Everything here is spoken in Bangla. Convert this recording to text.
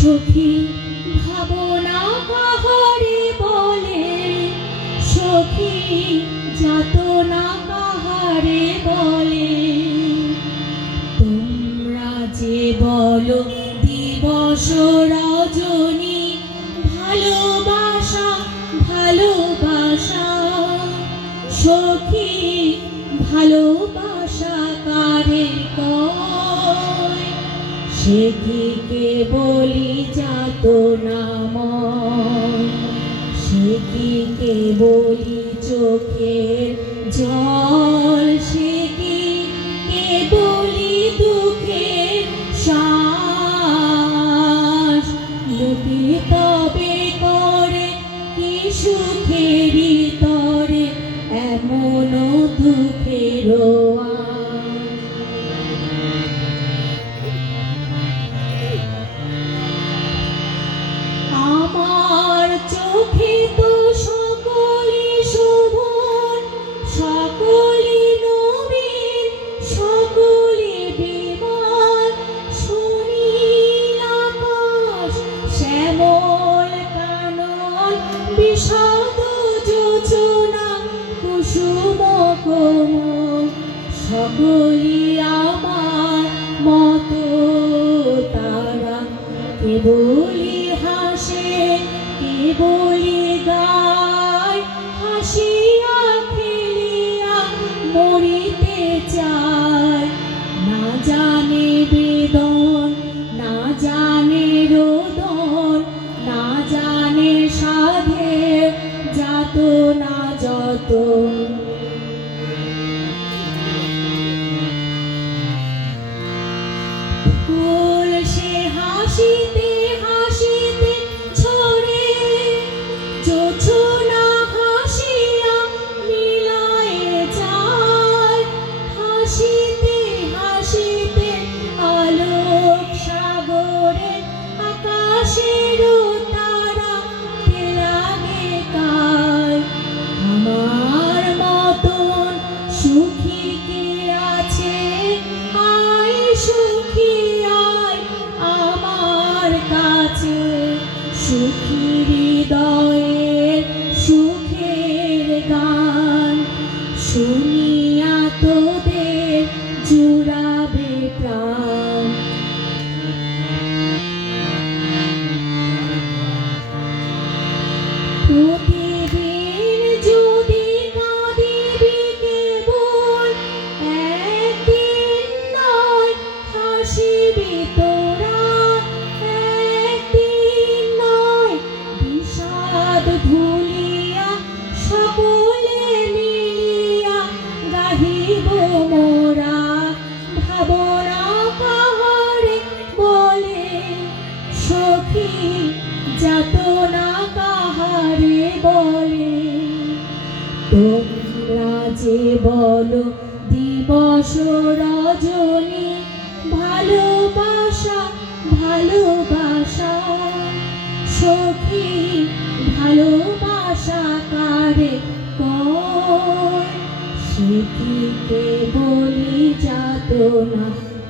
সখী ভাবনা কাহারে বলে, সখী যাতনা কাহারে বলে। তোমরা যে বলো দিবস রজনী, ভালোবাসা ভালোবাসা, সখী ভালোবাসা কারে কয়? সে কি কেবলি যাতনাময়, সে কি কেবলি চোখের জল, সে কি কেবলি দুঃখের শ্বাস। লোকে তবে করে কি সুখেরই তরে এমন দুঃখের আমার চোখে তো সকলি শোভন, সকলি নবীন, সকলি বিমল। সুনীল আকাশ, শ্যামল কানন, বিষাদ যোজনা, কুসুম কোমল। সকলি আমার মতো তারা, কেবলি হাসে কেবলি গায়। হাসিয়া খেলিয়া মরিতে চায়, না জানে বেদন, না জানে রোদন, না জানে সাধের যাতনা যত। ফুল সে হাসিতে হাসিতে ঝরে, জোছনা হাসিয়া মিলায়ে যায়। হাসিতে হাসিতে আলোক সাগরে, আকাশের তারা লাগে কায়। আমার মতন সুখী কে আছে? আয় সুখী আয় আমার কাছে। সুখী হৃদয়ের সুখের গান, শুনিয়া তোদের জুড়াবে প্রাণ। প্রতিদিন যদি কাঁদিবি কেবল, একদিন নয় হাসিবি তোরা। একদিন নয় বিষাদ ভুলিয়া, সকলে মিলিয়া গাহিব মোরা। ভাবনা কাহারে বলে, সখী যাতনা কাহারে বলে। তোমরা যে বলো দিবস রজনী, ভালোবাসা ভালোবাসা, সখী ভালোবাসা কারে কয়? সে কি কেবলি যাতনাময়।